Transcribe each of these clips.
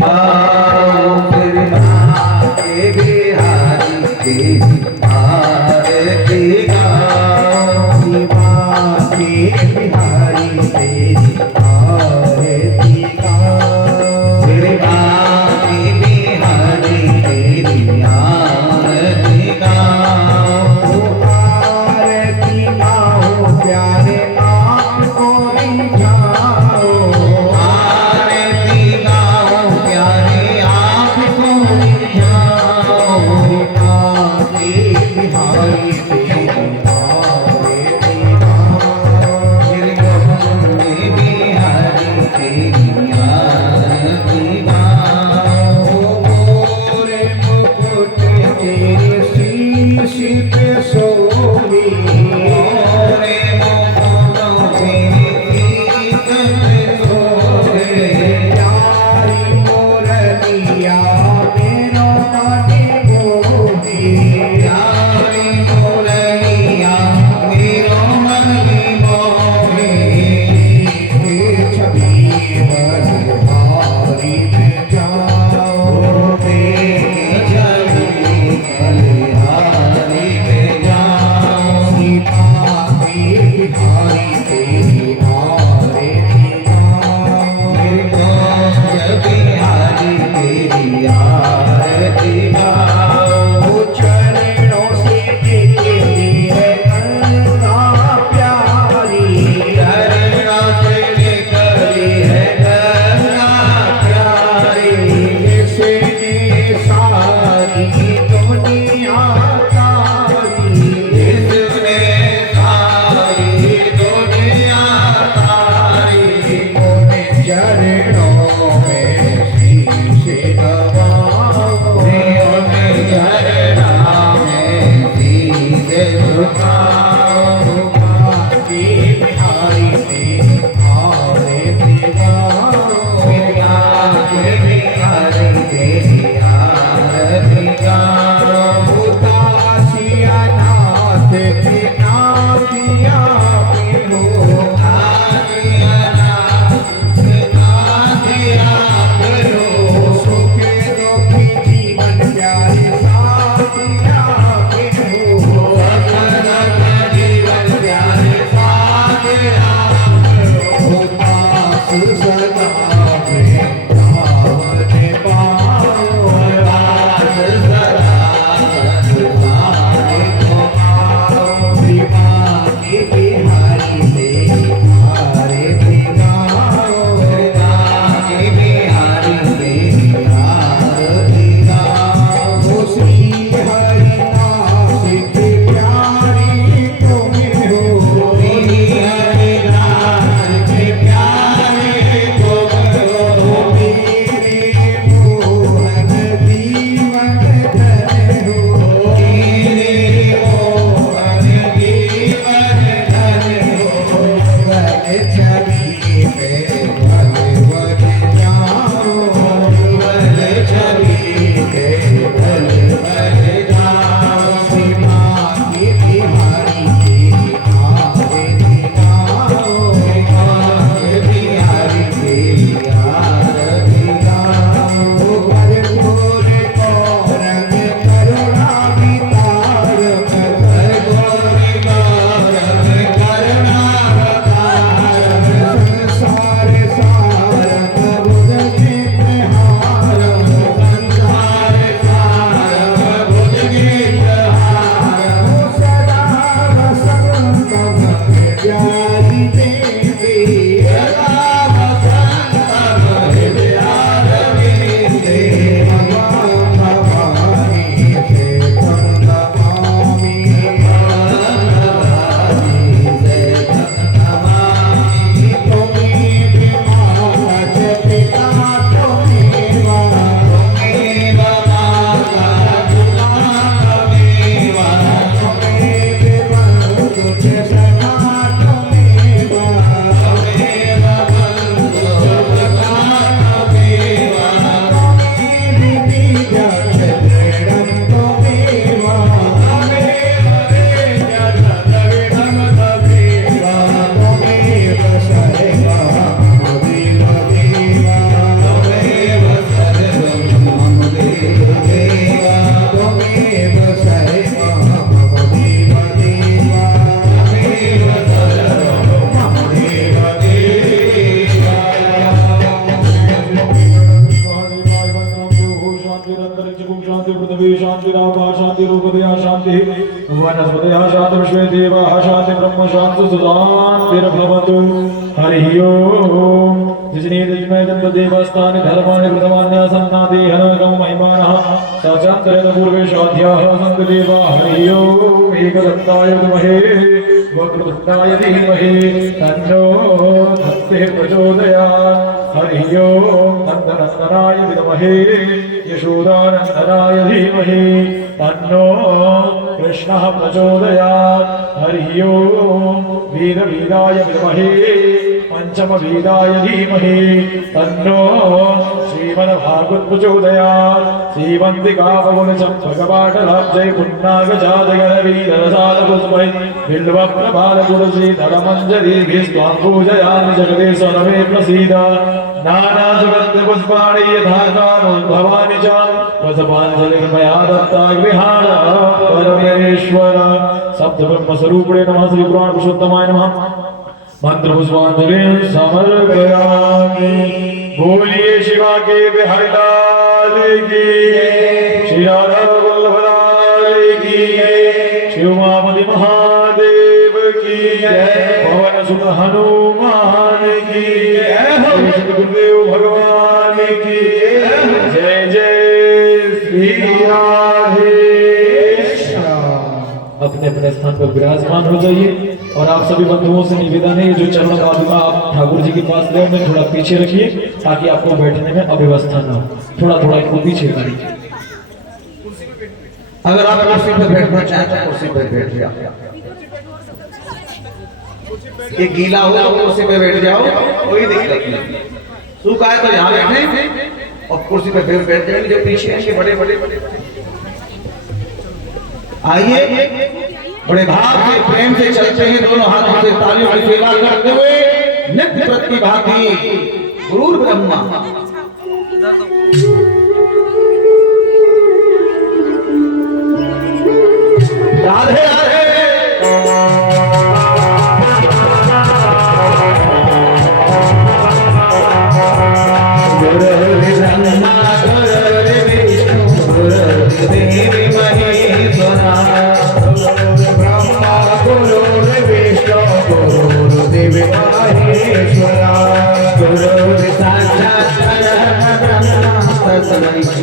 आओ फिर माते बिहारी की आरती गाओ, माते बिहारी तेरी आरती गाओ, फिर माते बिहारी तेरी आरती गाओ, आरती गाओ प्यारे नाथ को रिझाओ, आरती गाओ प्यारे आप को रिझाओ, पृथ्वी शांतिरापः शांतिरूपदया शान्तिः वनस्पतयः शान्ति विश्वे देवाः शान्ति ब्रह्म शान्ति सुशान्तिर्भवतु हरिः ओम् जिजनेतस्मै देवस्थानि धर्माणि कृतवान्यासन्नादेहनगं महिमानः साक्षात्करेण पूर्वेशाध्याः सन्तु देवा हरिः ओम् एकदन्ताय विद्महे वक्रतुण्डाय धीमहि तन्नो दन्तिः प्रचोदयात् हरिः ओम् नन्दनन्दनाय विद्महे यशोदानन्दनाय धीमहि तन्नो कृष्णः प्रचोदयात् हरिः ओम् वेदवेदाय विद्महे पंचमवेदाय धीमहि तन्नो श्रीमद्भागवत प्रचोदयात् श्रीवन्दिकापगुणचम्पकपाटलाब्जै पुन्नागजातगणवीररसालपुष्पै बिल्वप्रभालगुणश्रीधरमञ्जरीभिस्त्वां पूजयामि जगदीश मे प्रसीद नानासुगन्धपुष्पाणि यथाकालोद्भवानि च वसपाञ्जलिर्मया दत्ताग्निहार परमेश्वर सप्तब्रह्मस्वरूपिणे नमः श्रीपुराणपुरुषोत्तमाय नमः मंत्र पुष्पांजलि समर्पयामि। बोलिए शिवा के बिहारी लाल की, श्री राधा वल्लभ लाल की, शिव उमापति महादेव की, पवन सुत हनुमान की, गुरुदेव भगवान की जय जय श्री राधे। अपने अपने स्थान पर विराजमान हो जाइए और आप सभी बंधुओं से निवेदन है जो चरण पादुका आप ठाकुर जी के पास ले उन्हें थोड़ा पीछे रखिए ताकि आपको बैठने में अव्यवस्था न हो। थोड़ा थोड़ा इनको पीछे करिए। अगर आप कुर्सी पर बैठना चाहें तो कुर्सी पर बैठ जाओ, ये गीला हो तो कुर्सी पे बैठ जाओ, कोई दिक्कत नहीं। सूखा है तो यहाँ बैठे और कुर्सी पे फिर बैठ जाएंगे। जो पीछे हैं बड़े बड़े आइए, बड़े भाव से प्रेम से चलते हैं, दोनों हाथों से तालियों की सेवा करते हुए नित्य प्रति भांति गुरु ब्रह्मा राधे राधे।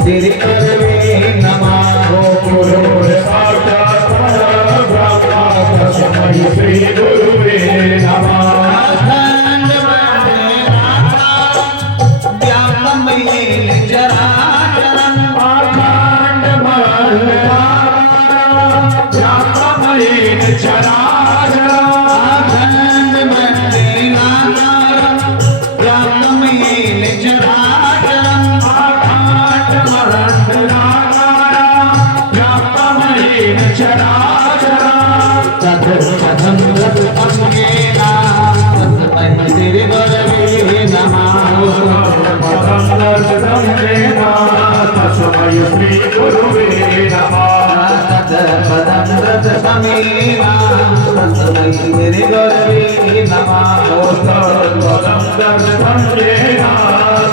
तेरे करवे नमः गुरु साक्षात् ब्रह्मा तस्मै श्री गुरुवे नमः। अखंड व्याप्तमयेन चराचरम्, अखंड व्याप्तमयेन चराचरम्, अखंड व्याप्तमयेन चराचरम्,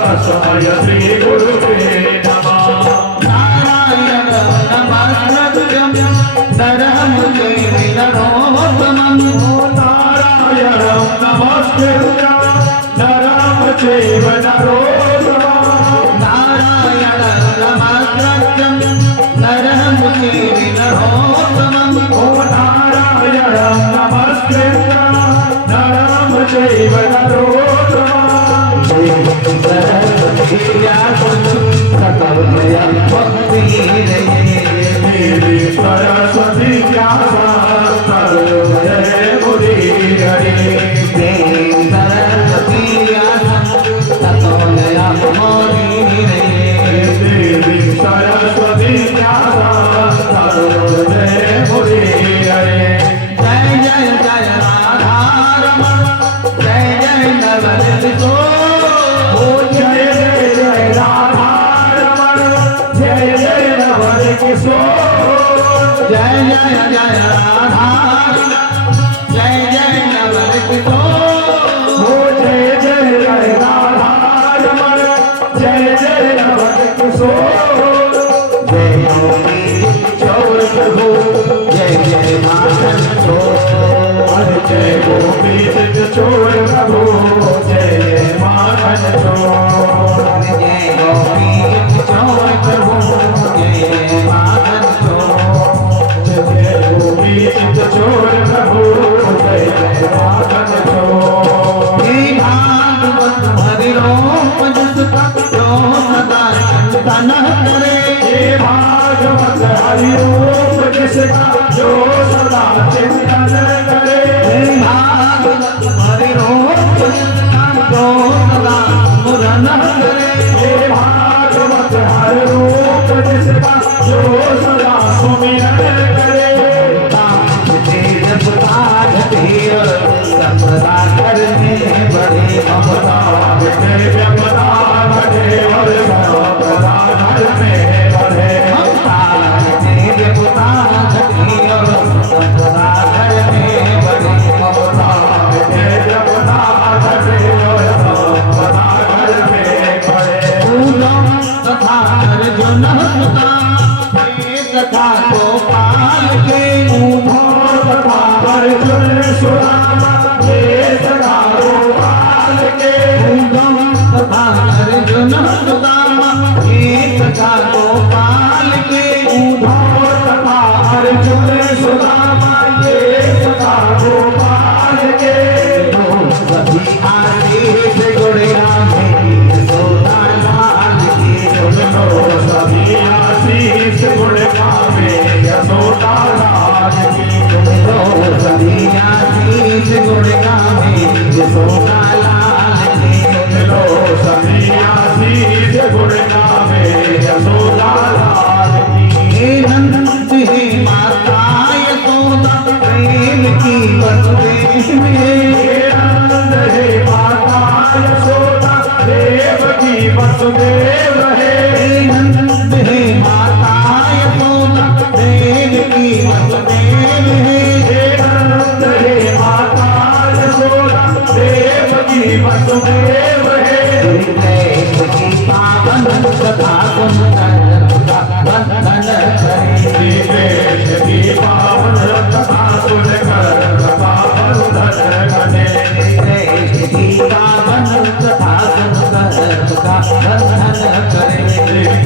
तस्मै श्री गुरुवे नमः। नारायण नमस्कृत्यं नरं चैव नरोत्तमं, नारायण नमस्कृत्यं नरं चैव नरोत्तमं, नारायण नमस्कृत्यं नरं चैव नरोत्तमं, नारायण नमस्कृत्यं नरं चैव नरोत्तमं। सरस्वती व्यासा जय जय जय राधा, जय जय नवल किशोर, जय जय जय राधा रमण, जय जय नवल किशोर, जय चोर प्रभु जय माखन चोर जय गोपी चोर प्रभु जय माखन चोर जय गोपी चोर प्रभु जय माखन चोर हे भागवत हरि रोम जिसका जो सदा चिंतन करे हे भागवत हरि ओम जिसका जो सदा चिंतन करे हे भागवत हरि रोम जिसका जो सदा स्मरण करे हे भागवत हरि ओम जिसका जो सदा सुमिरन करे सदा करने बड़े ममता जय व्यपदा बढ़े और व्यपदा घर में बढ़े ममता जय पुता घटी और सदा करने बड़े ममता जय व्यपदा बढ़े और व्यपदा घर में बढ़े फूलों तथा अर्जुन सुता तथा गोपाल के तथा अर्जुन सुदामा ये सदा गोपाल के फूलों तथा अर्जुन सुदामा ये तथा गोपाल के तथा अर्जुन सुदामा ये सदा गोपाल के सभी आशीष गुड़िया मेरी सोना लाल की सुनो सभी आशीष गुण गावे यशोदा लाल की सभी आशीष गुड़िया मेरी सोना लाल की सुनो सभी आशीष गुण गावे यशोदा लाल की हे नंद हे माता यशोदा प्रेम की वसुदेव हे नंद हे माता यशोदा देव की वसुदेव है हे नंद हे माता यशोदा प्रेम की वसुदेव हे नंद हे माता यशोदा देव की वसुदेव है देश की पावन कथा सुनकर बंधन करे देश की पावन कथा सुनकर पावन धन घटे देश की पावन कथा सुनकर बंधन करे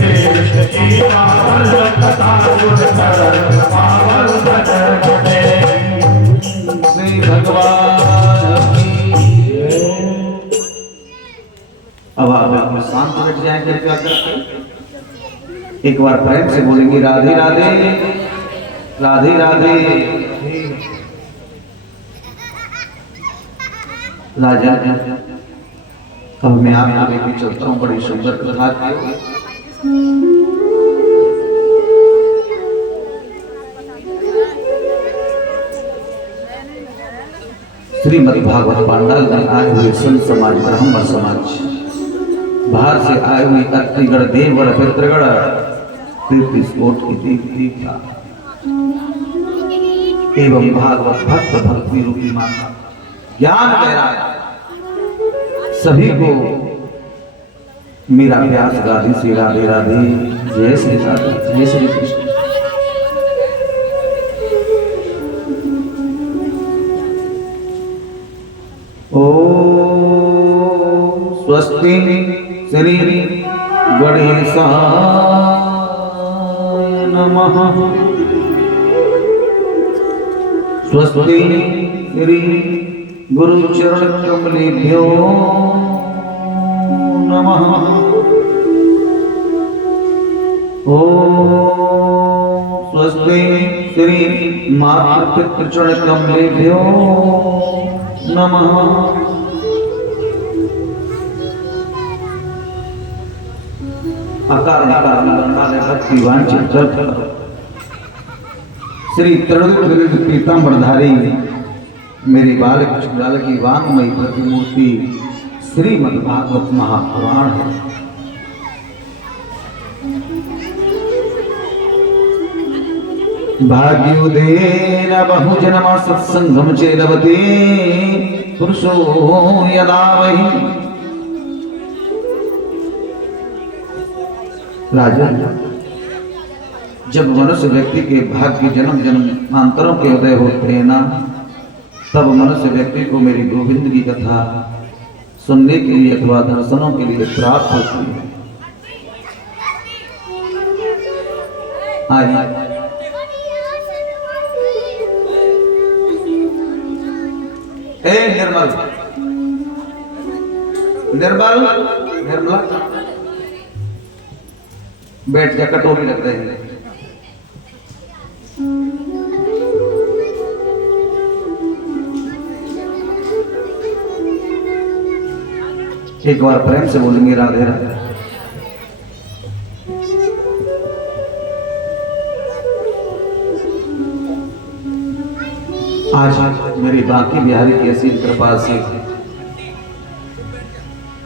देश की पावन कथा सुनकर पावन धन घटे श्री भगवान की अब आप शांत बैठ जाएं कृपया करके एक बार प्रेम से बोलेंगे राधे राधे राधे राधे राजा अब मैं आपको लेके चलता हूँ बड़ी सुंदर कथा की श्रीमद् भागवत पांडाल में आए हुए संत समाज ब्राह्मण समाज बाहर से आए हुए अत्रिगण देवगण पितृगण तीर्थस्पोट की तीर्था एवं भागवत भक्त भक्ति रूपी माता ज्ञान वैराग्य सभी को मेरा व्यास गादी से राधे राधे जय श्री राधे जय श्री कृष्ण। ओम स्वस्ति श्री गणेशाय नमः। स्वस्ति श्री गुरुचरण कमलेभ्यो नमः। ओम स्वस्ति श्री मातृपितृचरण कमलेभ्यो नमः। अकार भक्ति वांछित श्री तरुण पीताम्बरधारी मेरे बालक चुड़ाल की वांगमयी प्रतिमूर्ति श्रीमद्भागवत महापुराण है। भाग्योदेन बहुजनम सत्संगम चेदवते पुरुषो यदा वही। राजन जब मनुष्य व्यक्ति के भाग्य जन्म जन्मांतरों के उदय होते हैं ना तब मनुष्य व्यक्ति को मेरी गोविंद की कथा सुनने के लिए अथवा दर्शनों के लिए प्राप्त होती है। आइए निर्मल निर्मल निर्मला बैठ जा, कटोरी लग रही है। एक बार प्रेम से बोलेंगे राधे राधे। आज मेरी बांकी बिहारी की असीम कृपा से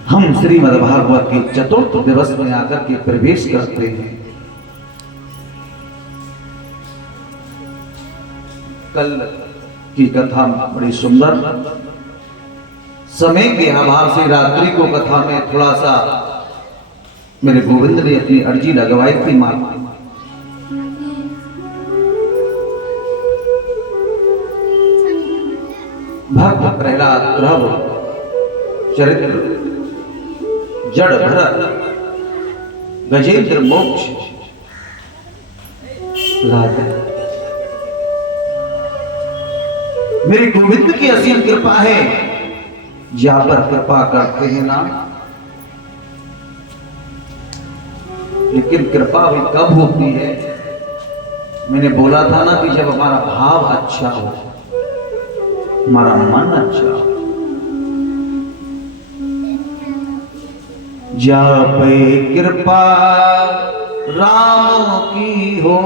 हम श्रीमद् भागवत के चतुर्थ दिवस में आकर के प्रवेश करते हैं। कल की कथा बड़ी सुंदर, समय के अभाव से रात्रि को कथा में थोड़ा सा मेरे गोविंद ने अपनी अर्जी लगवाई थी। मां भक्त प्रहलाद प्रभु चरित्र जड़ भरत गजेंद्र मोक्ष राधा, मेरे गोविंद की असीम कृपा है। जा पर कृपा करते हैं ना, लेकिन कृपा भी कब होती है? मैंने बोला था ना कि जब हमारा भाव अच्छा हो, हमारा मन अच्छा हो। जा पे कृपा राम की हो,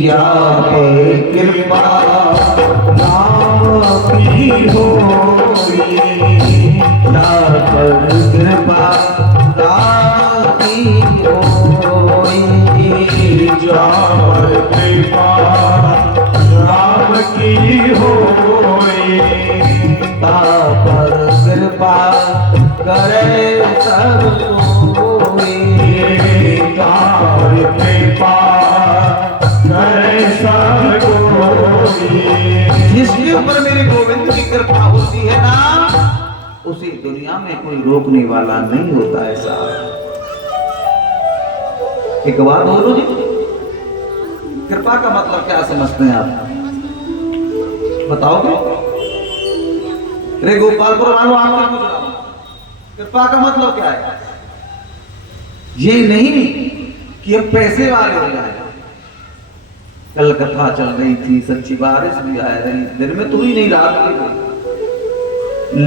जा पे कृपा राम की हो, जा पर कृपा राम की हो, जा पर कृपा राम की होई, ता पर कृपा करे सब कोई, ता पर कृपा करे सब कोई। जिसके ऊपर मेरे गोविंद की कृपा होती है ना, उसे दुनिया में कोई रोकने वाला नहीं होता है साहब। एक बात बोलो जी, कृपा का मतलब क्या समझते हैं आप? बताओगे? रे गोपालपुर वालों, आपसे पूछ रहा हूं, कृपा का मतलब क्या है? ये नहीं कि अब पैसे वाले हो जाए। कल कथा चल रही थी, सच्ची बारिश भी आ रही, दिन में तो ही नहीं, रात में,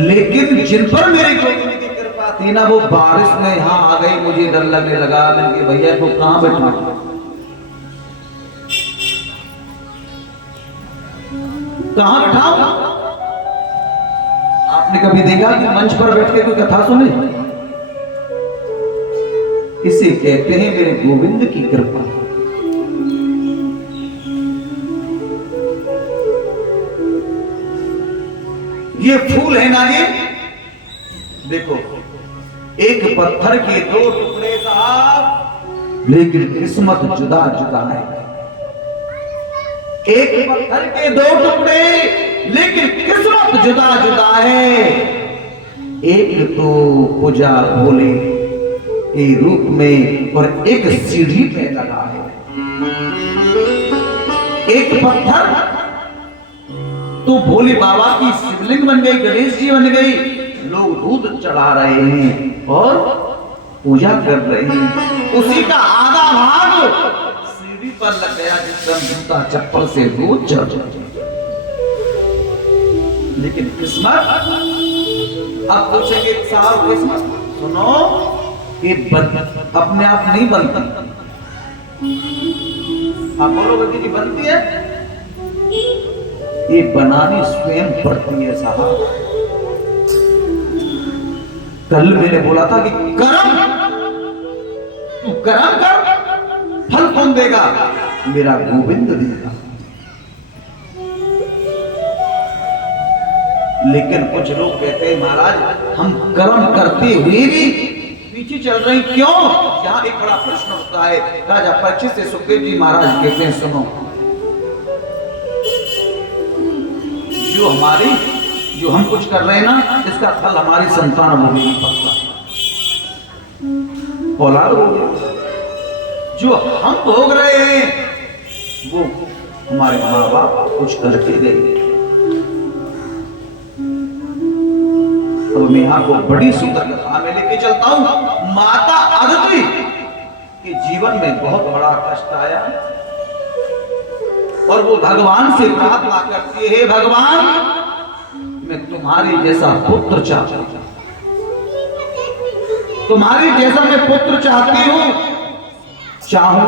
लेकिन जिन पर मेरी गोविंद की कृपा थी ना, वो बारिश में यहां आ गई। मुझे डर लगने लगा, मैंने भैया तो कहां बैठा, कहां बैठा? आपने कभी देखा कि मंच पर बैठ के कोई कथा सुने? इसे कहते हैं मेरे गोविंद की कृपा। ये फूल है ना, ये देखो, एक पत्थर के दो टुकड़े साहब, लेकिन किस्मत जुदा जुदा है। एक पत्थर के दो टुकड़े, लेकिन किस्मत जुदा जुदा है। एक तो पूजा भोले के रूप में और एक सीढ़ी पे लगा है। एक पत्थर तो भोले बाबा की शिवलिंग बन गई, गणेश जी बन गई, लोग दूध चढ़ा रहे हैं और पूजा कर रहे हैं। उसी का आधा भाग सीढ़ी पर लग गया, जिसमें जूता चप्पल से दूध चढ़ जाए। लेकिन किस्मत, अब पूछेंगे साहब किस्मत सुनो, ये अपने आप नहीं बनती। आप बोलोगे कि बनती है, ये बनानी स्वयं पड़ती है साहब। कल मैंने बोला था कि कर्म, तू कर्म कर, फल कौन देगा? मेरा गोविंद देगा। लेकिन कुछ लोग कहते हैं महाराज हम कर्म करते हुए भी पीछे चल रहे हैं, क्यों? यहाँ एक बड़ा प्रश्न होता है। राजा परीक्षित से सुखदेव जी महाराज कहते हैं, सुनो, जो हम कुछ कर रहे हैं ना, इसका फल हमारी संतान भोगेगी पक्का, औलाद भोगेगी। जो हम भोग रहे हैं वो हमारे माँ बाप कुछ करके गए। तो मैं आपको बड़ी सुंदर कथा में लेके चलता हूं। माता अदिति के जीवन में बहुत बड़ा कष्ट आया और वो भगवान से प्रार्थना करती है, हे भगवान, मैं तुम्हारे जैसा पुत्र चाहती हूं, तुम्हारे जैसा मैं पुत्र चाहती हूं, चाहूं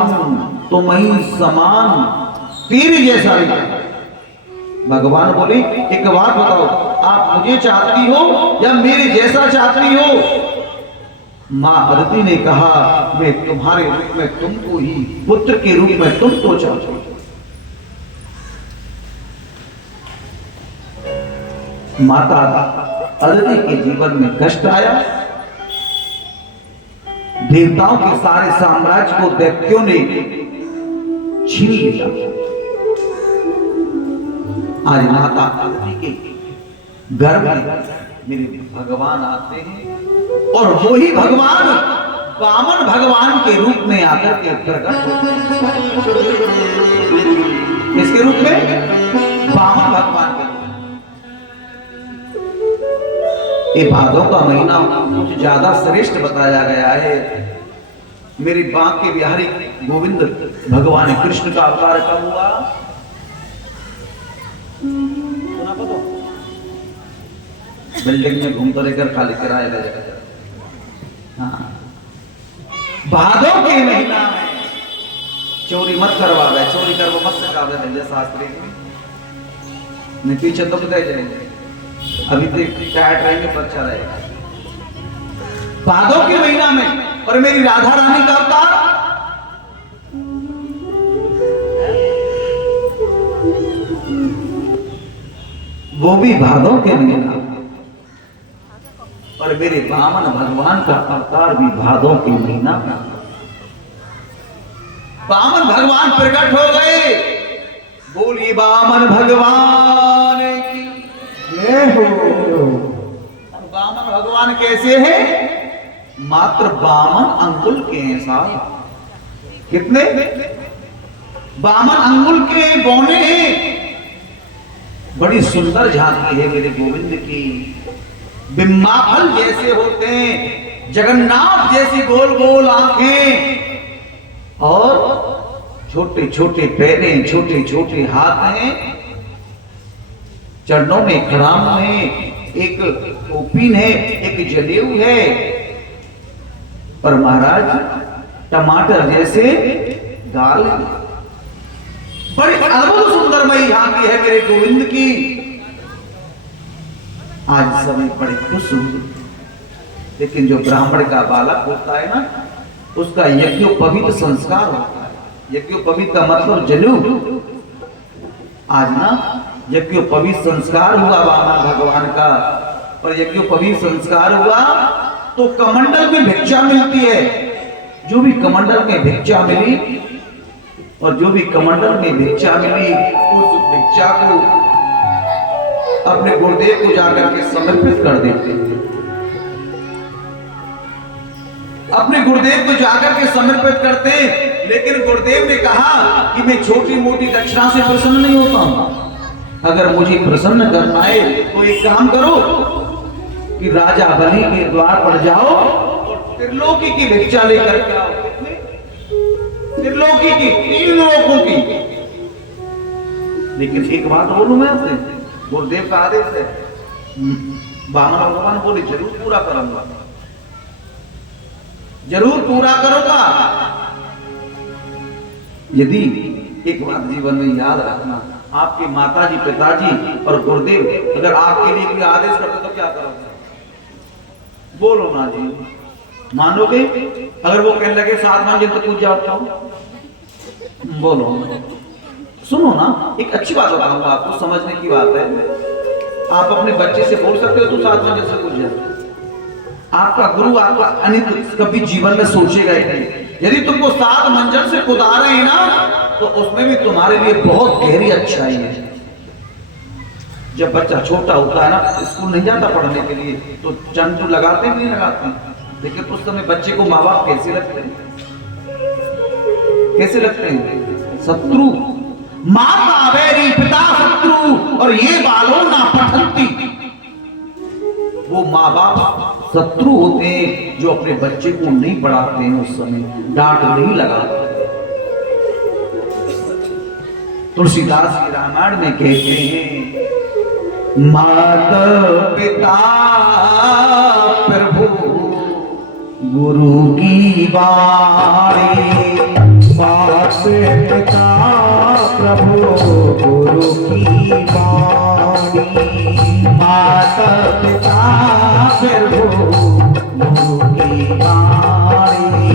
तो मैं समान तेरे जैसा ही। भगवान बोले, एक बात बताओ, आप मुझे चाहती हो या मेरे जैसा चाहती हो? मां अदिति ने कहा, मैं तुम्हारे रूप में तुमको ही, पुत्र के रूप में तुमको चाहती हूं। माता अदिति के जीवन में कष्ट आया। देवताओं के सारे साम्राज्य को दैत्यों ने छीन लिया। आज माता अदिति के गर्भ में मेरे भगवान आते हैं और वो ही भगवान वामन भगवान के रूप में आकर के प्रकट होते हैं। किसके रूप में? वामन भगवान के रूप में। ये भादों का महीना कुछ ज्यादा श्रेष्ठ बताया गया है। मेरे बांके बिहारी गोविंद भगवान कृष्ण का अवतार कब हुआ? बिल्डिंग में घूमता रहकर खाली किराया ले जाकर। हाँ, भादों के महीना में चोरी मत करवा गए, चोरी कर वो मत सिखावे भैया शास्त्री नहीं, पीछे तो बताए जाएंगे, अभी तक टाइट रहेंगे तो अच्छा रहेगा। भादों के महीना में और मेरी राधा रानी का अवतार वो भी भादों के महीना, और मेरे वामन भगवान का अवतार भी भादों के महीना। वामन भगवान प्रकट हो गए। बोलिए वामन भगवान की जय हो। वामन भगवान कैसे हैं? मात्र वामन अंगुल के हैं साहब। कितने? वामन अंगुल के बौने हैं। बड़ी सुंदर झांकी है मेरे गोविंद की। बिम्बाफल जैसे होते हैं, जगन्नाथ जैसी गोल गोल आंखें और छोटे छोटे पैरें, छोटे छोटे हाथ हैं, चरणों में खड़ाम है, एक कोपीन है, एक जनेऊ है, पर महाराज टमाटर जैसे गाल। बड़ी अद्भुत सुंदरमयी झांकी है मेरे गोविंद की। आज सभी बड़े खुश हुए, लेकिन जो ब्राह्मण का बालक होता है ना, उसका यज्ञोपवीत संस्कार होता है। यज्ञोपवीत का मतलब जनेऊ। आज ना यज्ञोपवीत संस्कार हुआ वामन भगवान का, और यज्ञोपवीत संस्कार हुआ तो कमंडल में भिक्षा मिलती है। जो भी कमंडल में भिक्षा मिली, और जो भी कमंडल में भिक्षा मिली, उस भिक्षा को अपने गुरुदेव को जाकर के समर्पित कर देते हैं। अपने गुरुदेव को जाकर के समर्पित करते हैं। लेकिन गुरुदेव ने कहा कि मैं छोटी मोटी दक्षिणा से प्रसन्न नहीं होता हूं। अगर मुझे प्रसन्न करना है तो एक काम करो कि राजा बलि के द्वार पर जाओ और त्रिलोकी की भिक्षा लेकर के आओ। त्रिलोकी की, 3 लोकों की। लेकिन एक बात बोलूं मैं आपसे, गुरुदेव का आदेश है। वामन भगवान बोले जरूर पूरा करूंगा, जरूर पूरा करूंगा। यदि एक बात जीवन में याद रखना, आपके माताजी, पिताजी और गुरुदेव अगर आपके लिए कोई आदेश करते तो क्या करोगे? बोलो ना जी, मानोगे? अगर वो कहने लगे 7 मंजिल तक पूछ जाता हूं, बोलो। सुनो ना, एक अच्छी बात बताऊंगा आपको, समझने की बात है। आप अपने बच्चे से बोल सकते हो तू 7 मंजिल से पूछ जा। आपका गुरु आपका अनित कभी जीवन में सोचेगा ही नहीं। यदि तुमको 7 मंजिल से कूदा रहे हैं ना, तो उसमें भी तुम्हारे लिए बहुत गहरी अच्छाई है। जब बच्चा छोटा होता है ना, स्कूल नहीं जाता पढ़ने के लिए, तो चंटू लगाते नहीं लगाते, लेकिन उस समय बच्चे को माँ बाप कैसे लगते हैं? कैसे लगते हैं? शत्रु। माता बैरी पिता शत्रु और ये बालों ना पठंती। वो माँ बाप शत्रु होते हैं जो अपने बच्चे को नहीं पढ़ाते हैं, उस समय डांट नहीं लगाते। तुलसीदास जी रामायण में कहते हैं, माता पिता प्रभु गुरु की वाणी। माता पिता प्रभु गुरु की वाणी। माता पिता प्रभु गुरु की वाणी।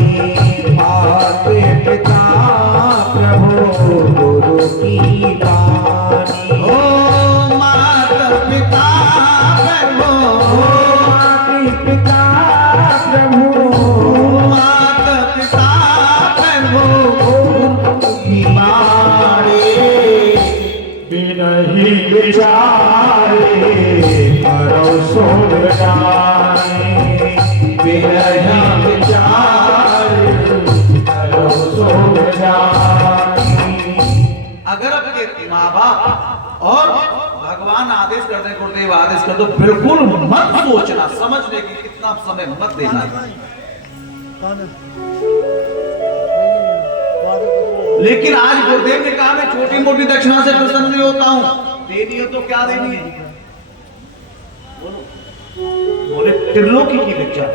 माता पिता प्रभु गुरु की वाणी। ओ माता पिता प्रभु, पिता प्रभु, माता पिता प्रभु गुरु की वाणी। बिनहि विचारे करो सोर जाने। बिनहि विचारे करो सोर जाने। अगर आपके माँ बाप और भगवान आदेश कर दे, गुरुदेव आदेश कर दो, बिल्कुल मत सोचना, समझने की कितना समय मत देना। लेकिन आज गुरुदेव ने कहा मैं छोटी मोटी दक्षिणा से प्रसन्न नहीं होता हूं, देनी है तो क्या देनी है? बोले त्रिलोकी की भिक्षा।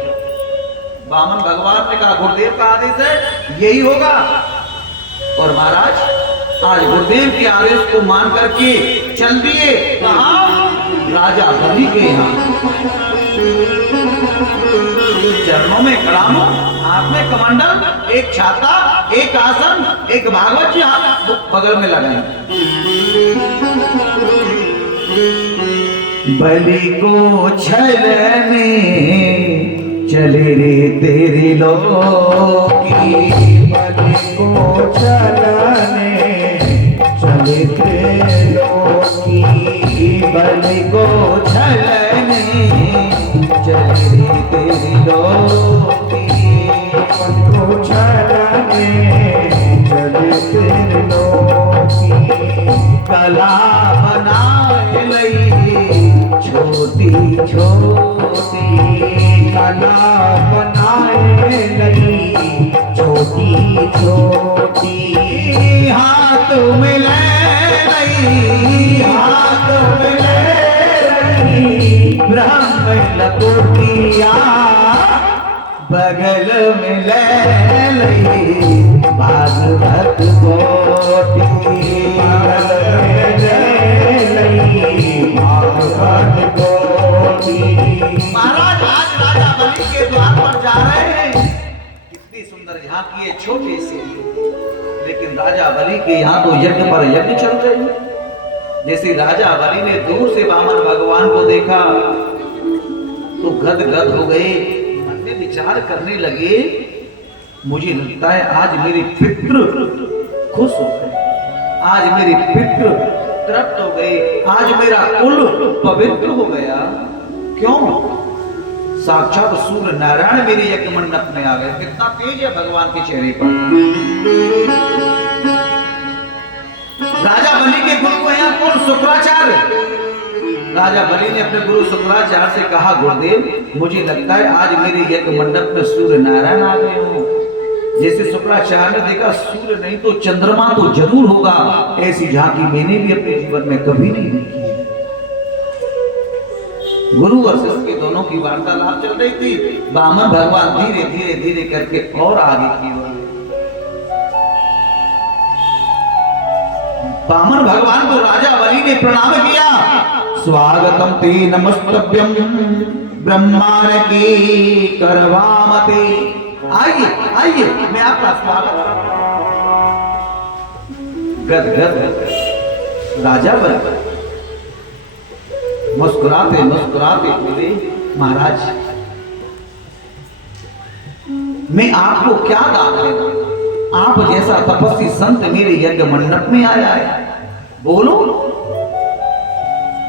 बामन भगवान ने कहा गुरुदेव का आदेश है यही होगा। और महाराज आज गुरुदेव के आदेश को मान करके चल दिए कहां? राजा बलि के यहाँ। चरणों में खड़ा हूं, हाथ में कमंडल, एक छाता, एक आसन, एक भागवत जी हाथ बगल में लगाए। बलि को छलने चले रे तेरे लोकी। बलि को चलने चले त्रिलोकी। बलि को छलने चले रे तेरे लोकी। बलि को चलने चले त्रिलोकी। कला बनाए लई छोटी छोटी। कला बनाए लई छोटी छोटी। हाथ में ले लई, हाथ में ले लई ब्रह्म लकोटिया। बगल में ले लई भागवत कोटि। बगल में ले लई भागवत कोटि। महाराज आज राजा बलि के द्वार पर जा रहे हैं। कितनी सुंदर झांकी है छोटी सी, लेकिन राजा बलि के यहाँ तो यज्ञ पर यज्ञ चल रहे हैं। जैसे राजा बलि ने दूर से वामन भगवान को देखा तो गद गद हो गए, मन में विचार करने लगे, मुझे लगता है आज मेरे पितृ खुश हो गए, आज मेरे पितृ तृप्त हो गए, आज मेरा कुल पवित्र हो गया। क्यों? साक्षात सूर्य नारायण मेरे यज्ञ मंडप में आ गए। कितना तेज है भगवान के चेहरे पर। राजा बलि के गुरु हैं कौन? शुक्राचार्य। राजा बलि ने अपने गुरु शुक्राचार्य से कहा गुरुदेव मुझे लगता है आज मेरे यज्ञ मंडप में सूर्य नारायण आ गए हो। जैसे शुक्राचार्य ने देखा सूर्य नहीं तो चंद्रमा तो जरूर होगा, ऐसी झांकी मैंने भी अपने जीवन में कभी नहीं देखी। गुरु और शिष्य के दोनों की वार्तालाप चल रही थी। वामन भगवान धीरे धीरे धीरे करके और आगे की ओर। वामन भगवान को राजा बलि ने प्रणाम किया। स्वागतम ते नमस्तभ्यम ब्रह्मांड की करवामते। आइए आइए मैं आपका स्वागत। गद गद राजा बलि मुस्कुराते मुस्कुराते बोले महाराज मैं आपको क्या दान देना, आप जैसा तपस्वी संत मेरे यज्ञ मंडप में आया है, बोलो।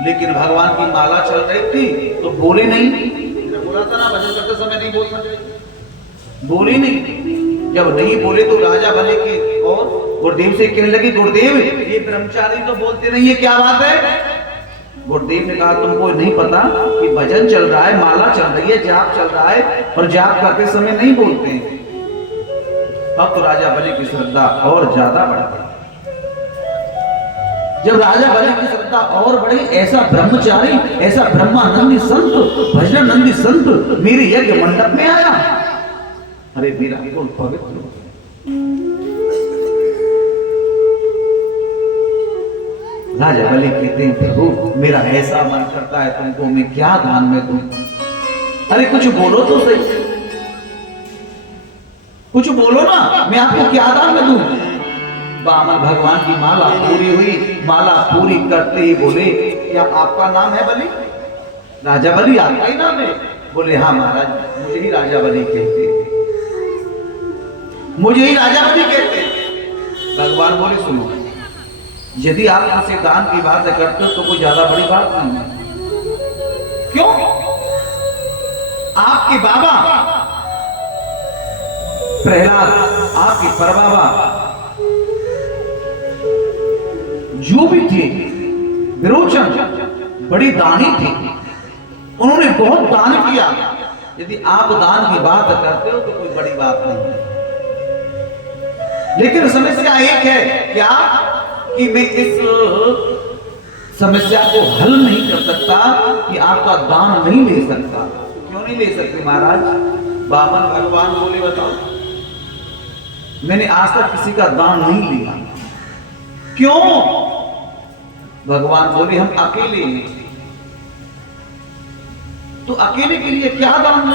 लेकिन भगवान की माला चल रही थी तो बोले नहीं। मैंने बोला था ना भजन करते समय नहीं बोलना चाहिए, बोले नहीं। जब नहीं बोले तो राजा भले के और गुरुदेव से कहने लगे, गुरुदेव ये ब्रह्मचारी तो बोलते नहीं है, क्या बात है? गुरुदेव ने कहा, तुमको नहीं पता कि भजन चल रहा है, माला चल रही है, जाप चल रहा है, और जाप करते समय नहीं बोलते हैं। अब तो राजा बलि की श्रद्धा और ज्यादा बढ़ गई। जब राजा बलि की श्रद्धा और बढ़ी, ऐसा ब्रह्मचारी, ऐसा ब्रह्मानंदी संत, भजनानंदी संत मेरे यज्ञ मंडप में आया। अरे मेरा कुल पवित्र हो गया। राजा बलि कहते हैं, प्रभु मेरा ऐसा मन करता है तुमको मैं क्या दान में दूं? अरे कुछ बोलो तो सही, कुछ बोलो ना, मैं आपको क्या दान में दूं? बामन भगवान की माला पूरी हुई, माला पूरी करते ही बोले, क्या आपका नाम है बलि? राजा बलि आपका ही नाम है? बोले हाँ महाराज, मुझे ही राजा बलि कहते हैं, मुझे ही राजा बलि कहते हैं। भगवान बोले सुनो, यदि आप मुझसे दान की बात करते हो तो कोई ज्यादा बड़ी बात नहीं है। क्यों? आपके बाबा प्रहलाद, आपके परबाबा जो भी थे, विरोचन बड़ी दानी थी, उन्होंने बहुत दान किया। यदि आप दान की बात करते हो तो कोई बड़ी बात नहीं है। लेकिन समस्या एक है, क्या कि मैं इस समस्या को हल नहीं कर सकता कि आपका दान नहीं ले सकता। क्यों नहीं ले सकते महाराज? बामन भगवान बोले, बताओ, मैंने आज तक किसी का दान नहीं लिया। क्यों? भगवान बोले, हम अकेले हैं, तो अकेले के लिए क्या दान है?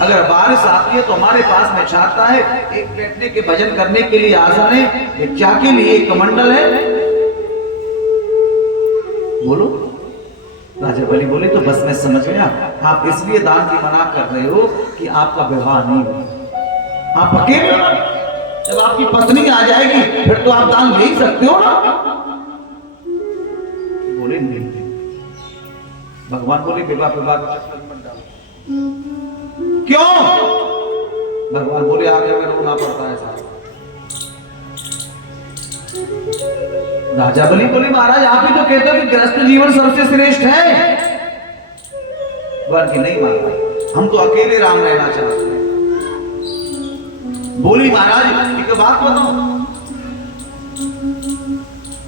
अगर बारिश आती है तो हमारे पास में छाता है, एक बैठने के भजन करने के लिए आसन है, एक चाय के लिए एक कमंडल है। बोलो। राजा बलि बोले, तो बस मैं समझ गया, आप इसलिए दान की मना कर रहे हो कि आपका विवाह नहीं हुआ, आप अकेले। जब आपकी पत्नी आ जाएगी फिर तो आप दान ले ही सकते हो ना। बोले नहीं। भगवान बोले, विवाह मत डालो। क्यों? भगवान बोले, आगे में रोना पड़ता है साहब। राजा बलि बोले, महाराज आप ही तो कहते हो कि गृहस्थ जीवन सबसे श्रेष्ठ है। वर्ग नहीं मानता, हम तो अकेले राम रहना चाहते हैं। बोली, महाराज एक बात बताओ,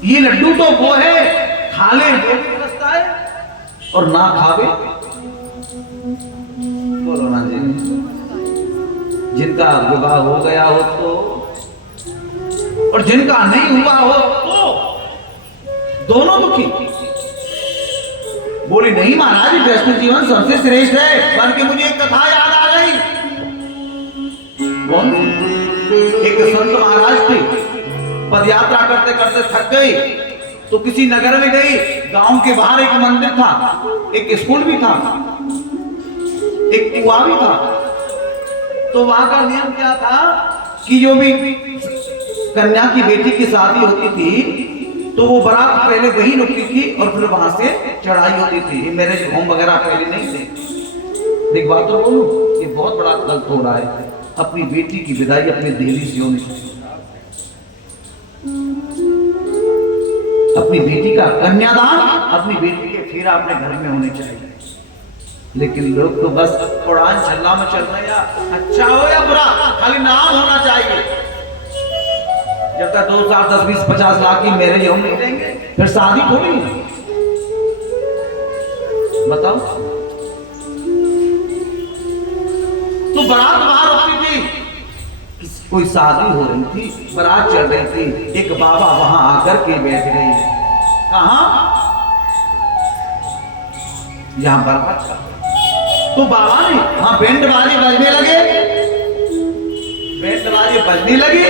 ये लड्डू तो वो है, खाले वो भी रस्ता है और ना खावे। बोलो ना जी, जिनका विवाह हो गया हो तो, और जिनका नहीं हुआ हो तो दोनों दुखी। बोली, नहीं महाराज, गृहस्थ जीवन सबसे श्रेष्ठ है। बल्कि मुझे एक कथा याद आ गई। कौन? एक संत महाराज थे, पदयात्रा करते करते थक गई तो किसी नगर में गई। गांव के बाहर एक मंदिर था, एक स्कूल भी था, एक कुआं भी था। तो वहां का नियम क्या था कि जो भी कन्या की बेटी की शादी होती थी तो वो बारात पहले वहीं रुकती थी और फिर वहां से चढ़ाई होती थी। मैरिज होम वगैरह पहले नहीं थे। एक बात तो बोलूं, ये बहुत बड़ा गलत हो रहा है। अपनी बेटी की विदाई अपने देवी से होनी चाहिए। अपनी बेटी का कन्यादान अपनी बेटी के फेरा अपने घर में होने चाहिए। लेकिन लोग तो बस कुरान छल्ला में चल रहे हैं, अच्छा हो या बुरा, खाली नाम होना चाहिए। जब तक 2 साल 10 20 50 लाख की मैरिज होम नहीं देंगे फिर शादी थोड़ी है। बताओ। तो बारात बाहर होती थी, कोई शादी हो रही थी, बारात चल रही थी, एक बाबा वहां आकर के बैठ गए। कहां? यहां पर। तो बाबा ने वहां बैंड बाजे बजने लगे, बैंड बाजे बजने लगे,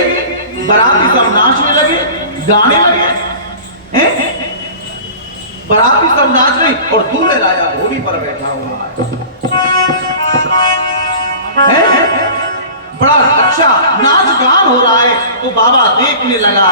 बाराती सब नाचने लगे, गाने लगे, हैं? बाराती सब नाच रही और दूल्हे राजा घोड़ी पर बैठा हुआ है। बड़ा अच्छा नाच गान हो रहा है। तो बाबा देखने लगा।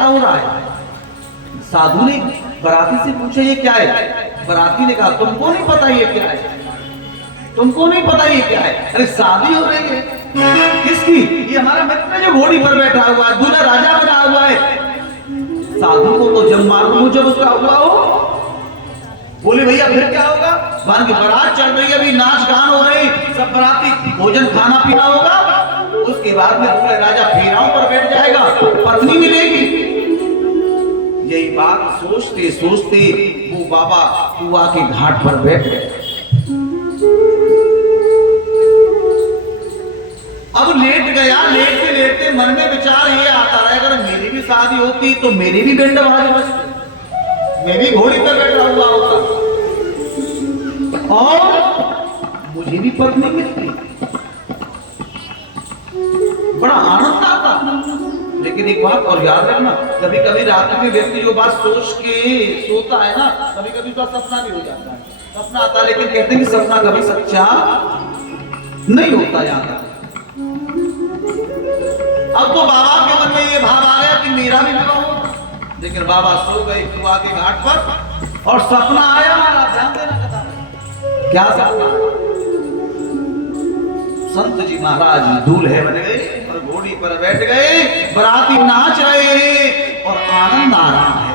क्या हो रहा है? साधु ने बराती से पूछा ये क्या है? बराती ने कहा तुमको नहीं पता ये क्या है? तुमको नहीं पता ये क्या है? अरे शादी हो रही है। किसकी? ये हमारा मित्र जो घोड़ी पर बैठा हुआ है, दूल्हा राजा बना हुआ है। साधु को तो जब मालूम हो जब उसका हुआ हो। बोले भैया फिर क्या होगा? मान की बारात चल रही है, अभी नाच गान हो रही, सब बराती भोजन खाना पीना होगा, उसके बाद में दूल्हा राजा फेराओं पर बैठ जाएगा, पत्नी मिलेगी। यही बात सोचते सोचते वो बाबा कुआं के घाट पर बैठ गए। अब लेट गया, लेटते लेटते मन में विचार ये आता रहा, अगर मेरी भी शादी होती तो मेरी भी बैंड बाजे बजते, मैं भी घोड़ी पर बैठा हुआ होता और मुझे भी पत्नी मिलती, बड़ा आनंद आता। लेकिन एक बात और याद रखना, कभी कभी रात में व्यक्ति जो बात सोच के सोता है ना, कभी कभी तो सपना भी हो जाता है, सपना आता है, लेकिन कहते हैं कि सपना कभी सच्चा नहीं होता। याद अब तो बाबा के मन में ये भाव आ गया कि मेरा भी विवाह हो, लेकिन बाबा सो गए कुआं के घाट पर और सपना आया। ध्यान देना कथा, क्या सपना? संत जी महाराज दूल्हे बन गए और घोड़ी पर बैठ गए, बराती नाच रहे और आनंद आ रहा है।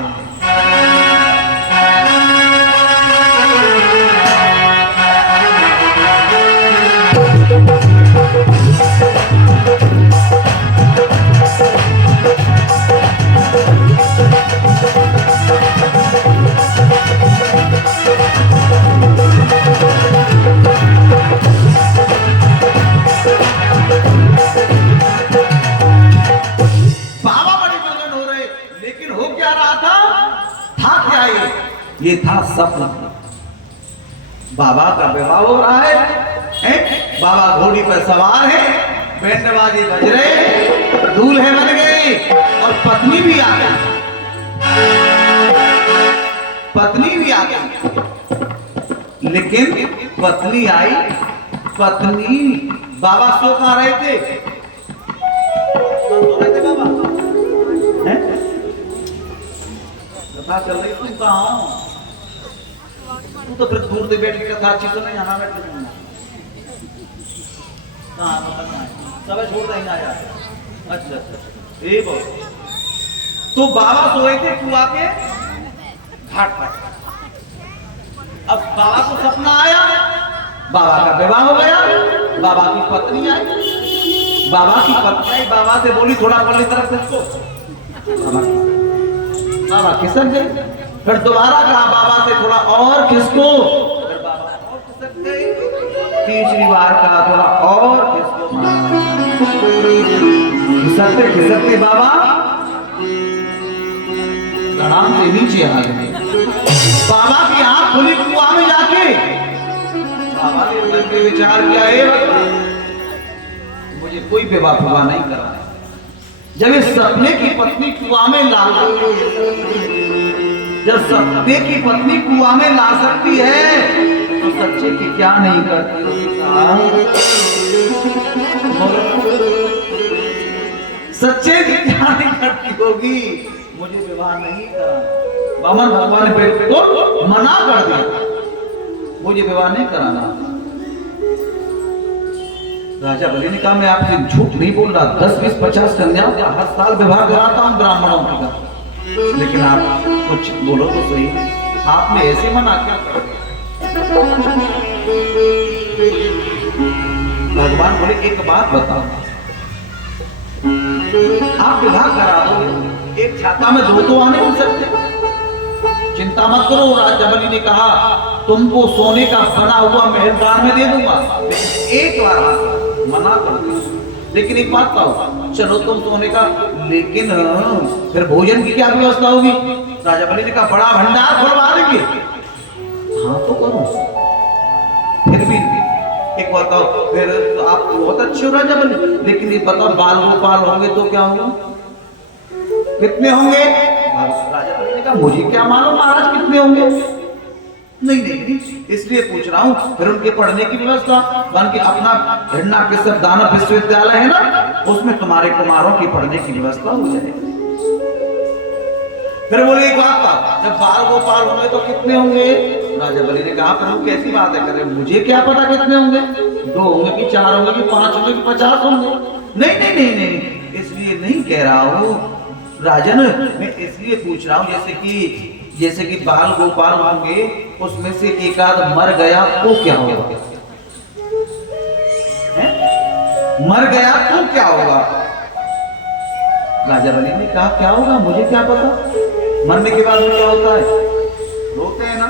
ये था सपना। बाबा का विवाह हो रहा है? बाबा घोड़ी पर सवार है, बैंड बाजे बज रहे, दूल्हे बन गए और पत्नी भी आ गई। पत्नी भी आ गई, लेकिन पत्नी आई, पत्नी बाबा सो कहाँ रहे थे? सो रहे थे बाबा? कथा चल रही, तुम कहाँ हो? तू तो फिर दूर से बैठ के कथा अच्छी तो नहीं, हमें बैठ के सब छोड़ देंगे यार। अच्छा ये बोल, तो बाबा सोए थे कुआं के घाट पर। अब बाबा को सपना आया, बाबा का विवाह हो गया, बाबा की पत्नी आई, बाबा की पत्नी आई, बाबा से बोली थोड़ा पल्ली तरफ इसको, बाबा खिसक गए। फिर दोबारा कहा बाबा से थोड़ा और खिसको, फिर बाबा और खिसक गए। तीसरी बार कहा थोड़ा और खिसको, खिसकते खिसकते बाबा धड़ाम से नीचे आ गए। बाबा की आंख खुली कुआं में जाके, बाबा ने मन में विचार किया, मुझे कोई बेवफा नहीं करा। जब इस सपने की पत्नी कुआं में ला, जब सपने की पत्नी कुआं में ला सकती है तो सच्चे की क्या नहीं करती होगी? सच्चे की क्या नहीं करती होगी? मुझे विवाह नहीं करा। वामन भगवान ने बेटे को मना कर दिया, मुझे विवाह नहीं कराना। राजा बलि ने कहा मैं आपसे झूठ नहीं बोल रहा, 10, 20, 50 कन्याओं का हर साल विवाह कराता हूं ब्राह्मणों का, लेकिन आप कुछ बोलो तो सही, आपने ऐसे मना क्या कर दिया? भगवान बोले एक बात बताओ, आप विवाह करा दो, एक छाता में दो तो आ नहीं सकते, चिंता मत करो। राजा बलि ने कहा तुमको सोने का बना हुआ महल दान में दे दूंगा, एक बार मना कर दिया। लेकिन एक बात कहो, चलो तुम सोने का, लेकिन फिर भोजन की क्या व्यवस्था होगी? राजा बलि ने कहा बड़ा भंडार खुलवा देंगे। हाँ तो करो, फिर भी एक बात कहो, फिर तो आप बहुत अच्छे हो राजा बलि, लेकिन ये बताओ बाल गोपाल होंगे तो क्या होगा? कितने होंगे? राजा बलि ने कहा मुझे क्या मालूम महाराज कितने होंगे? नहीं नहीं, इसलिए पूछ रहा हूं। फिर उनके पढ़ने की व्यवस्था, बल्कि अपना हिरण्यकश्यप दानव विश्वविद्यालय है ना, उसमें तुम्हारे कुमारों की पढ़ने की व्यवस्था हो जाएगी। फिर बोले एक बात था, जब बाल गोपाल होंगे तो कितने होंगे? राजा बलि ने कहा प्रभु कैसी बात है, करे मुझे क्या पता कितने होंगे, 2 होंगे कि 4 होंगे कि 5 होंगे कि 50 होंगे। नहीं नहीं नहीं नहीं, इसलिए नहीं कह रहा हूँ राजन, मैं इसलिए पूछ रहा हूँ जैसे कि बाल गोपाल होंगे, उसमें से एक आध मर गया तो क्या होगा? मर गया तो क्या होगा? राजा बलि ने कहा क्या होगा मुझे क्या पता, मरने के बाद में क्या होता है? रोते हैं ना।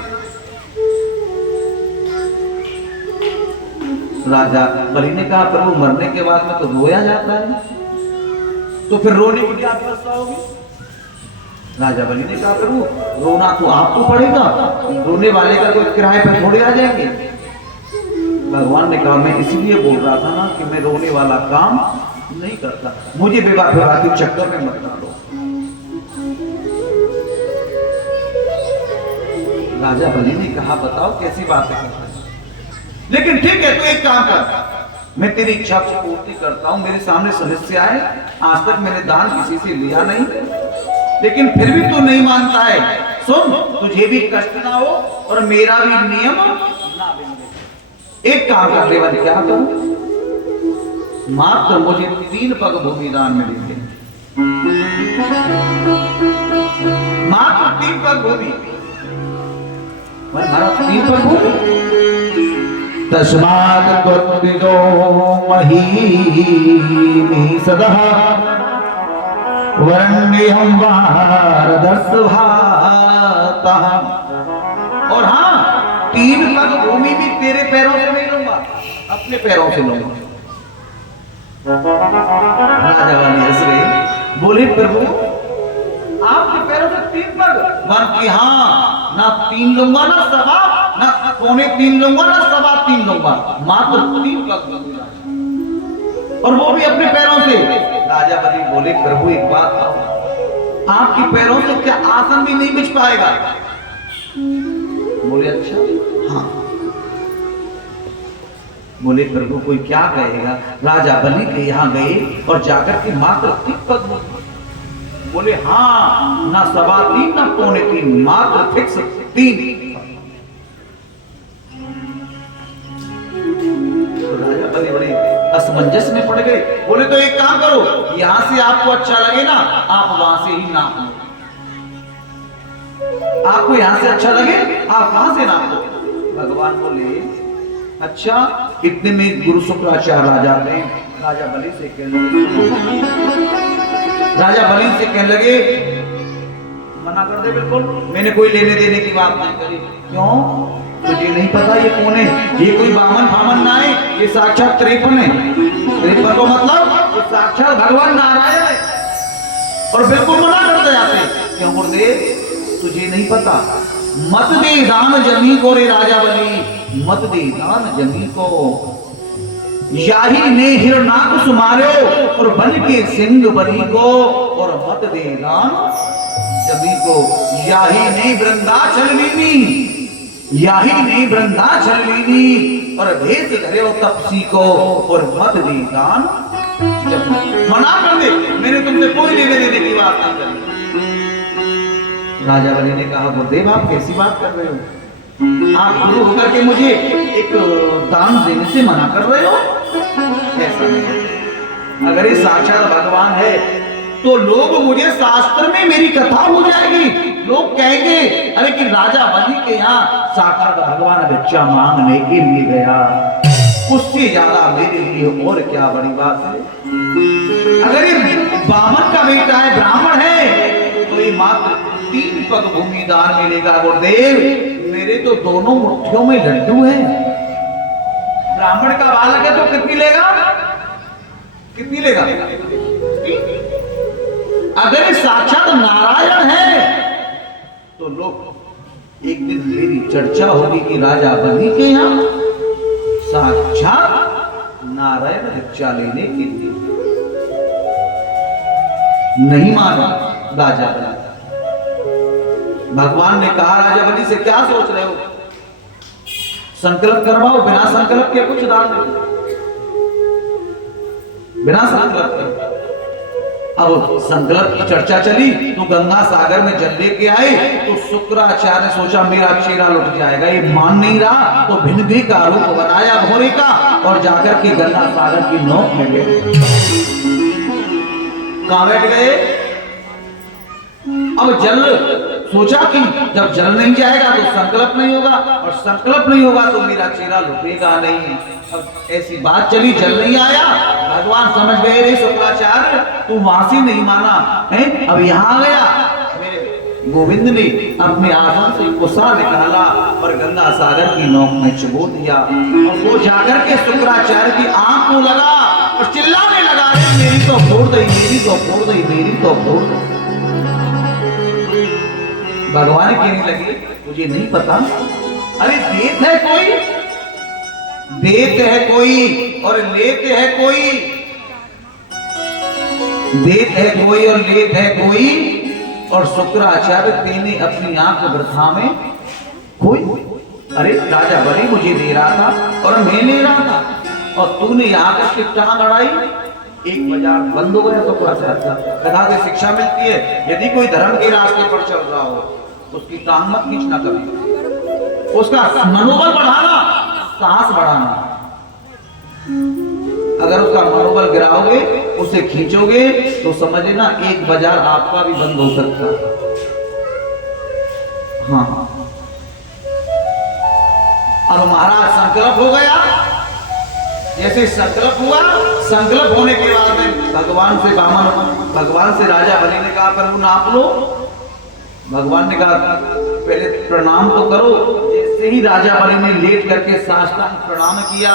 राजा बलि ने कहा प्रभु मरने के बाद में तो रोया जाता है, तो फिर रोने की क्या व्यवस्था होगी? राजा बलि ने कहा प्रभु रोना तो आपको पड़ेगा, रोने वाले का कोई किराए पर थोड़े आ जाएंगे। भगवान ने कहा मैं इसीलिए बोल रहा था ना कि मैं रोने वाला काम नहीं करता, मुझे विवाह के चक्कर में मत डालो। राजा बलि ने कहा बताओ कैसी बात है, लेकिन ठीक है तो एक काम कर, मैं तेरी इच्छा को पूर्ति करता हूं। मेरे सामने समस्या है, आज तक मैंने दान किसी से लिया नहीं, लेकिन फिर भी तू नहीं मानता है। सुन, तुझे भी कष्ट ना हो और मेरा भी नियम ना बिगड़े। एक काम कर देवन, क्या करूं? मात्र मुझे 3 पग भूमि दान में दे, मात्र 3 पग भूमि, हमारा 3 पग भूमि। तस्मात् त्वद्विदो महीमि सदः वरण्यं वारदस्भातः। और हाँ 3 पग भूमि भी तेरे पैरों से नहीं लूंगा, अपने पैरों से लूंगा। राजा वाली हंस रहे, बोले प्रभु आपके पैरों से 3 पग? वन की हाँ, ना 3 लूंगा ना सवा, ना 3.25 लूंगा ना 3.25 लूंगा, मात्र 3 पग लूंगा, और वो भी अपने पैरों से। राजा बलि बोले प्रभु एक बात बताओ, आपके पैरों से क्या आसन भी नहीं बिछ पाएगा? बोले अच्छा हाँ। बोले प्रभु कोई क्या कहेगा? राजा बलि के यहाँ गए और जाकर के मात्र 3 पग बोले हाँ, ना 3.25 ना 3.25, मात्र फिक्स 3। तो राजा बलि बड़े असमंजस में पड़ गए, बोले तो एक काम करो, यहां से आपको अच्छा लगे ना आप वहां से ही नाप लो, आपको यहां से अच्छा लगे आप वहां से नाप लो। भगवान बोले अच्छा। इतने में गुरु शुक्राचार्य आ जाते हैं, राजा बलि से कहने लगे मना कर दे, बिल्कुल मैंने कोई लेने देने की बात नहीं करी। क्यों? तुझे नहीं पता ये कौन है? ये कोई बामन फामन ना है, ये साक्षात त्रिपुण है। त्रिपुण को मतलब ये साक्षात भगवान नारायण है, और बिल्कुल मना करते जाते हैं। क्यों गुरुदेव? तुझे नहीं पता, मत दे दान जमी को रे राजा बलि, मत दे दान जमी को। याही ने हिरणाकुश मारे और बन के सिंह बलि को, और मत दे दान जमी को। याही ने वृंदाचल लीनी, याही ने वृंदाचल लीनी, और भेद धरे तपसी को, और मत दे दान जमी। मना कर दे, मैंने तुमसे कोई लेने देने की बात नहीं करी। राजा बलि ने कहा गुरुदेव आप कैसी बात कर रहे हो? आप गुरु होकर के मुझे एक दान देने से मना कर रहे हो? ऐसा नहीं, अगर ये साक्षात भगवान है तो लोग मुझे शास्त्र में मेरी कथा हो जाएगी, लोग कहेंगे अरे कि राजा बलि के यहाँ साक्षात भगवान भिक्षा मांगने के लिए गया, उससे ज्यादा मेरे लिए और क्या बड़ी बात है। अगर ये बामन का बेटा है, ब्राह्मण है, तो ये मात्र 3 पग भूमि दान मिलेगा। गुरुदेव मेरे तो दोनों मुट्ठियों में लड्डू है, ब्राह्मण का बालक है तो कितनी लेगा? कितनी लेगा? अगर ये साक्षात नारायण है तो लोग एक दिन मेरी चर्चा होगी कि राजा बलि के यहाँ साक्षात नारायण भिक्षा लेने के लिए। नहीं माना राजा बलि। भगवान ने कहा राजा बलि से क्या सोच रहे हो? संकल्प करवाओ, बिना संकल्प के कुछ दान नहीं, बिना संकल्प के। अब संकल्प की चर्चा चली तो गंगा सागर में जल लेके आए तो शुक्राचार्य ने सोचा मेरा चेहरा लुट जाएगा, ये मान नहीं रहा तो भिनभी का रूप बनाया घोड़े का और जाकर के गंगा सागर की नोक में गए। कहां बैठ गए? अब जल सोचा कि जब जल नहीं जाएगा तो संकल्प नहीं होगा और संकल्प नहीं होगा तो मेरा चेहरा लुटेगा नहीं। अब ऐसी बात चली, जल नहीं आया, भगवान समझ गए रे शुक्राचार्य तू वहां से नहीं माना है, अब यहाँ गया। मेरे गोविंद ने अपने आसन से कुसा निकाला और गंगा सागर की नोक में चुबो दिया और वो जाकर के शुक्राचार्य की आंख को लगा और चिल्लाने लगा, मेरी तो फोड़ दई, मेरी तो फोड़ दई, मेरी तो फोड़ दई। भगवान कहने लगे मुझे नहीं पता, अरे देत है कोई, देत है कोई और लेत है कोई, देत है कोई और लेत है कोई, और शुक्राचार्य तेने अपनी आंख वृथा में कोई, अरे राजा बलि मुझे दे रहा था और मैं ले रहा था और तूने यहाँ कर टांग अड़ाई, एक बाजार बंद हो गया। शुक्राचार्य का कथा से शिक्षा मिलती है यदि कोई धर्म के रास्ते पर चल रहा हो तो उसकी टांग मत खींचना, कभी उसका मनोबल बढ़ाना, साहस बढ़ाना। अगर उसका मनोबल गिराओगे, उसे खींचोगे तो समझ लेना एक बाजार आपका भी बंद हो सकता है। हाँ, अब महाराज संकल्प हो गया, जैसे संकल्प हुआ, संकल्प होने के बाद में भगवान से राजा बलि ने कहा प्रभु नाप लो। भगवान ने कहा पहले प्रणाम तो करो। जैसे ही राजा बलि ने लेट करके साष्टांग प्रणाम किया,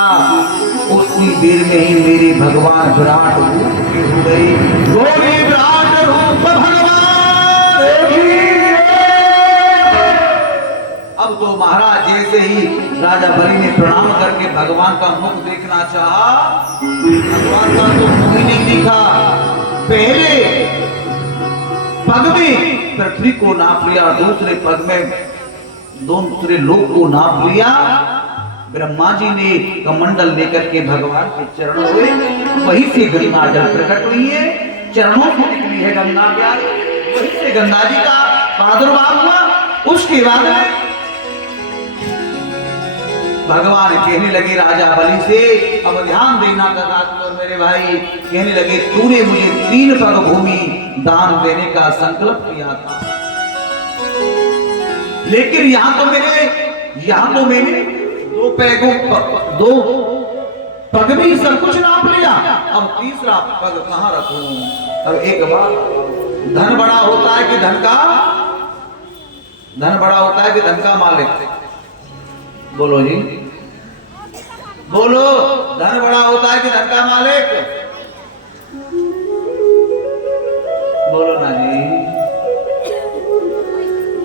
उसी देर में ही मेरे भगवान विराट रूप के हो गए। बोले विराट रूप भगवान। अब तो महाराज जैसे ही राजा बलि ने प्रणाम करके भगवान का मुख देखना चाहा, भगवान का तो मुख ही नहीं दिखा। पहले पग में पृथ्वी को नाप लिया, दूसरे पग में दूसरे लोक को नाप लिया। ब्रह्मा जी ने कमंडल लेकर के भगवान के चरण हुए, वहीं से गंगा जल प्रकट हुई है, चरणों से निकली है गंगा प्यार, वहीं से गंगा जी का प्रादुर्भाव हुआ। उसके बाद भगवान कहने लगे राजा बलि से, अब ध्यान देना और मेरे भाई, कहने लगे तूने मुझे 3 पग भूमि दान देने का संकल्प किया था, लेकिन यहाँ तो मैंने 2 पग भी सब कुछ नाप लिया, अब तीसरा पग कहाँ रखूं? अब एक बार धन बड़ा होता है कि धन का मालिक? बोलो जी, बोलो, धन बड़ा होता है कि धन का मालिक? बोलो ना जी।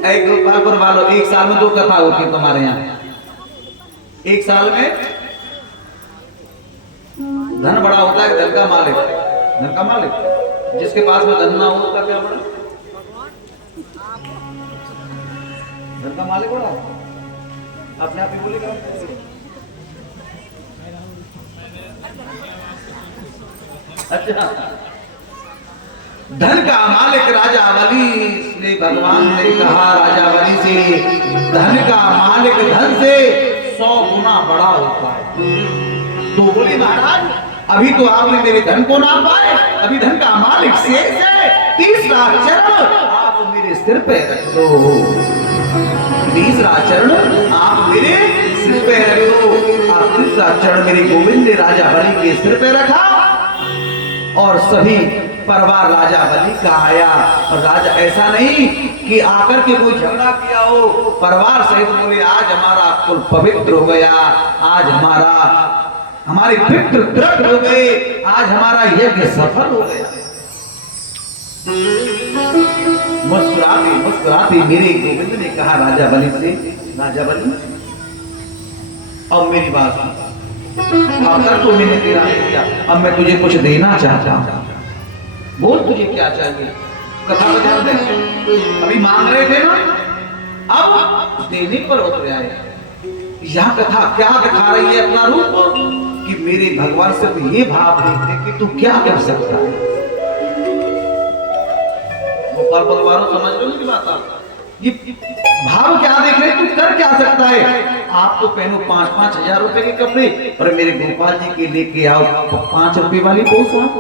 एक गोपालपुर वालों, एक साल में 2 कथा होती है तुम्हारे यहाँ, एक साल में धन बड़ा होता है कि धन का मालिक? धन का मालिक। जिसके पास में धन ना हो उसका क्या बड़ा? धन का मालिक बड़ा अपने आप ही बोलेगा। अच्छा, धन का मालिक राजा बलि ने, भगवान ने कहा राजा बलि से, धन का मालिक धन से 100 गुना बड़ा होता है। तो बोले महाराज अभी तो आपने मेरे धन को ना पाए, अभी धन का मालिक शेष है, तीसरा चरण आप मेरे सिर पे रख दो, तीसरा चरण आप मेरे सिर पे रख दो। आप तीसरा चरण मेरे गोविंद ने राजा बलि के सिर पे रखा और सभी परिवार राजा बलि का आया। और राजा ऐसा नहीं कि आकर के कोई झगड़ा किया हो, परिवार सहित बोले आज हमारा कुल पवित्र हो गया, आज हमारे पितृ दृढ़ हो गए, आज हमारा यज्ञ सफल हो गया। मुस्कुराते मेरे गोविंद ने कहा राजा बलि से, राजा बलि अब मेरी बात सुन, अब तक तो मैंने तेरा नहीं किया, अब मैं तुझे कुछ देना चाहता हूं, बोल तुझे क्या चाहिए? कथा को ध्यान दे, अभी मांग रहे थे ना, अब देने पर उतर आए। यह कथा क्या दिखा रही है अपना रूप कि मेरे भगवान से तो ये भाव देखते कि तू क्या कर सकता है। गोपाल परिवारों समझ लो मेरी बात आप। ये भाव क्या देख रहे, तू कर क्या सकता है? आप तो पहनो 5-5 हजार रुपए के कपड़े और मेरे गोपाल जी के लेके आओ 5 रुपए वाली पोशाक,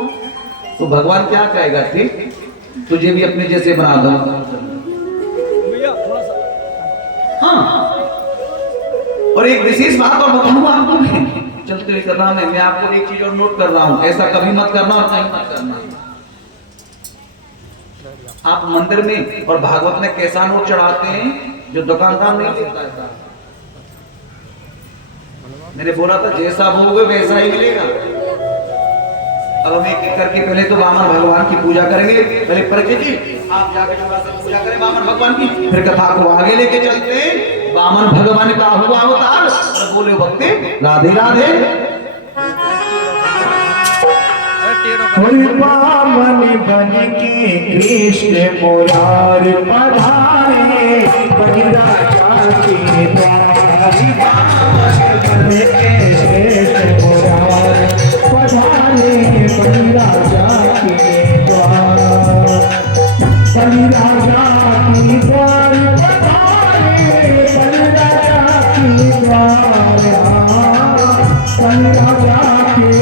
तो भगवान क्या कहेगा? ठीक, तुझे भी अपने जैसे बना दो। हाँ, और एक विशेष बात और बताऊंगा आपको, चलते हुए कर रहा हूं मैं आपको एक चीज और नोट कर रहा हूं, ऐसा कभी मत करना और कहीं मत करना। आप मंदिर में और भागवत में कैसा नोट चढ़ाते हैं जो दुकानदार नहीं देता है। मैंने बोला था जैसा भोगे वैसा ही मिलेगा। अब हम एक एक करके पहले तो वामन भगवान की पूजा करेंगे। पहले परिचय जी आप जाकर थोड़ा सा पूजा करें वामन भगवान की, फिर कथा को आगे लेके चलते हैं। वामन भगवान का हुआ अवतार और बोले भक्ति राधे राधे। वामन बन के कृष्ण मुरार पधारे, बन राजा के द्वार। वामन बन के कृष्ण मुरार पधारे, बन राजा के द्वार। बन राजा के द्वार पधारे, बन राजा के द्वार। बन राजा के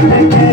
Thank you.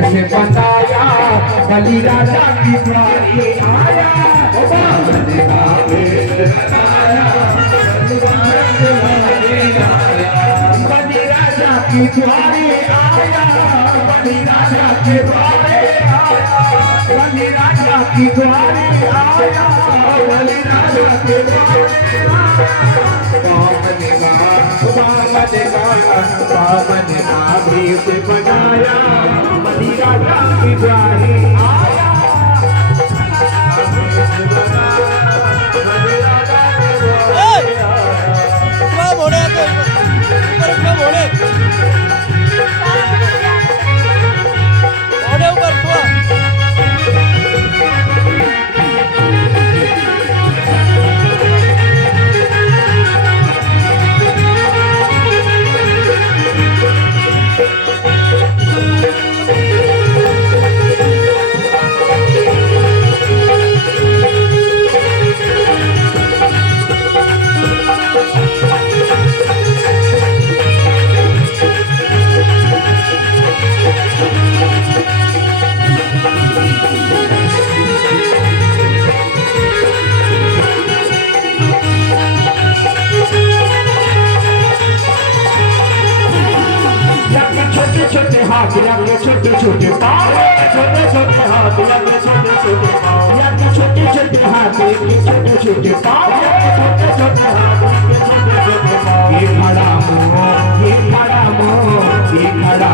भेष बताया बलि राजा की द्वारी आया बामन का भेष बताया बलि राजा की द्वारी आया बलि राजा के द्वारे आया बलि राजा की द्वारी आया बलि राजा के द्वारे बामन का भेष बनाया बलि राजा की द्वारी आया बलि राजा के द्वारे छोटे हाथ लगे छोटे छोटे पाँव छोटे छोटे हाथ लगे छोटे छोटे पाँव छोटे छोटे हाथ लगे छोटे छोटे पाँव छोटे छोटे हाथ लगे छोटे छोटे पाँव ये खड़ा मोह ये खड़ा मोह ये खड़ा